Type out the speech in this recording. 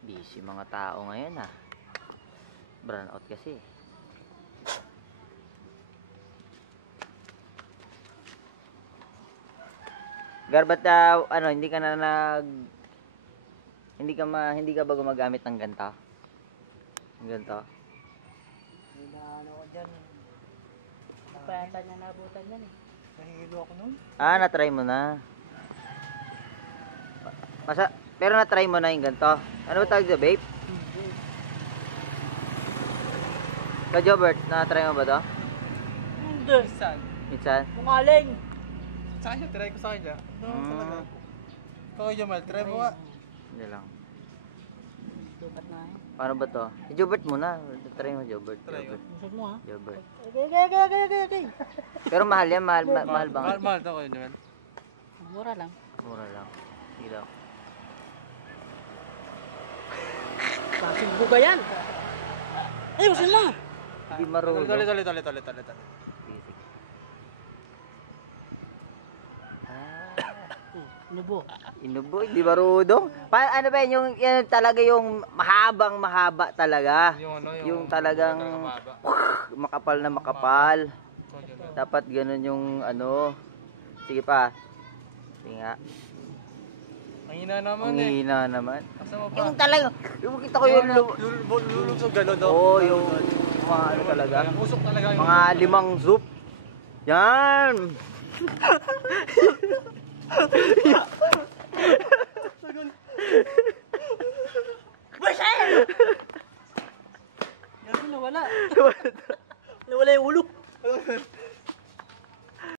Busy mga tao ngayon ah. Burn out kasi. Garbat ano, hindi ka na hindi ka ba gumagamit ng ganito? Ganito. Ano ko dyan. Napayata niya nabutan yan eh. Nahihilo ako nun. Ah, na-try mo na. Pero na-try mo na yung ganito. Ano ba tawag sa vape? Ka Jobert, na-try mo ba to? Hindi. Saan? Minsan? Kumaling! Sa kanya, try ko sa kanya. Talaga. Ikaw Jamal, try mo nga. Hindi lang. Lupat na eh. Paano ba to? Si Jobert muna. Try mo Jobert. Try ko. Busog mo ha? Jobert. Okay. Pero mahal yan, mahal ba? Mahal to ko yun, Jamal. Mura lang. Mura lang. Sige lang. Klaseng buga yan! Ay, busog mo! Hindi marunong. Tali. Basic. Nubo. Inubo, hindi marunong. Ano ba yun? Yan talaga yung mahaba talaga. Yung talagang makapal na makapal. Dapat ganun yung ano. Sige pa. Sige nga. Ang hina naman Ang hina naman. Kasama pa. Yung talaga, yung kita ko yung Lululusog gano'n daw. Oo, yung mga ano talaga. Usok talaga yung Mga 5 zoop. Yan!